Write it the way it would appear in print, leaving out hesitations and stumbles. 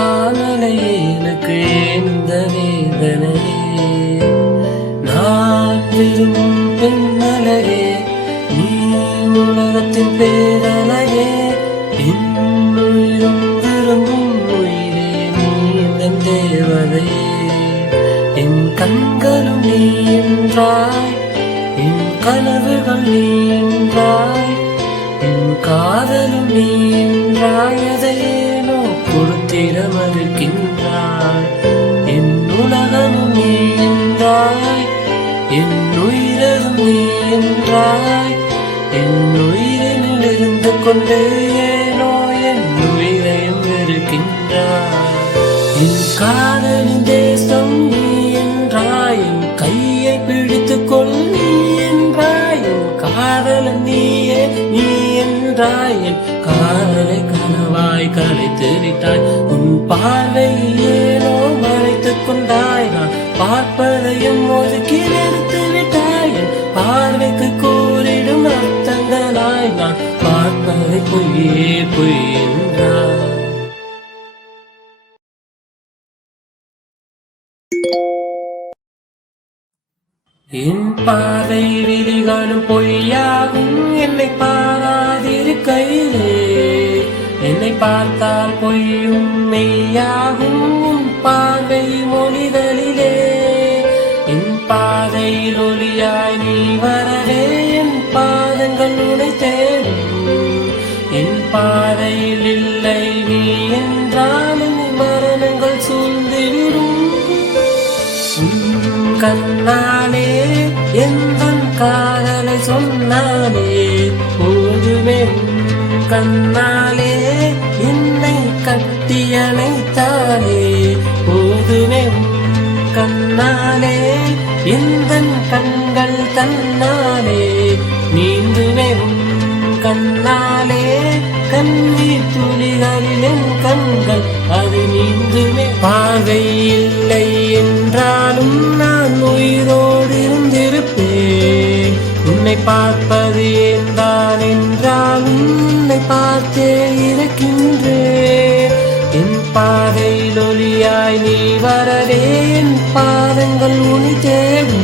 காணலையே எனக்கு இந்த வேதனை. நான் விரும்பும் பெண்ணலையே நீ உலகத்தின் பேரலையே. இன்னுயிரும் விரும்பும் உயிரே நீ என் தேவதையே. என் கண்களும் நீ என்றாய், என் கனவுகள் நீ என்றாய், என் காதலும் நீ என்றாய். அதையேனோ கொடுத்திட மறுக்கின்றாய். என் உலகமும் நீ என்றாய், என் உயிரும் நீ என்றாய். என் உயிரினில் இருந்து கொண்டு ஏனோ என் உயிரையும் வெறுக்கின்றாய். என் காதலின் தேசம் நீ என்றாய், என் கையை பிடித்துக் கொள் நீ என்றாய். என் காதலன் நீயே நீ என்றாய், என் காதலை கனவாய் கலைத்து விட்டாய். உன் பார்வையில் ஏனோ மறைத்துக் கொண்டாய். நான் பார்ப்பதையும் ஒதுக்கி நிறுத்து விட்டாய். என் பார்வைக்கு கூறிடும் அர்த்தங்களாய் நான் பார்ப்பதை பொய்யே பொய் என்றாய். என் பார்வை விழிகளும் பொய்யாகும் என்னை பாராதிருக்கையிலே. என்னை பார்த்தால் பொய்யும் மெய்யாகும் உன் பார்வை மொழிகளிலே. என் பாதையில் ஒளியாய் நீ வரவே என் பாதங்கள் உனை தேடும். என் பாதையில் இல்லை நீ என்றால் என் மரணங்கள் சூழ்ந்துவிடும். கண்ணாலே எந்தன் காதலை சொன்னாலே போதுமே. கண்ணாலே என்னை கட்டியணைத்தாலே போதுமே. கண்ணாலே எந்தன் கண்கள் தன்னாலே நீந்துமே. கண்ணாலே கண்ணீர் துளிகளில் என் கண்கள் அது நீந்துமே. பார்வை இல்லை என்றாலும் நான் உயிரோடு இருந்திருப்பேன். உன்னை பார்ப்பது ஏன்தான் என்றாலும் உன்னை பார்த்தே இருக்கின்றேன். என் பாதையில் ஒளியாய் நீ வரவே என் பாதங்கள் உனி தேடும்.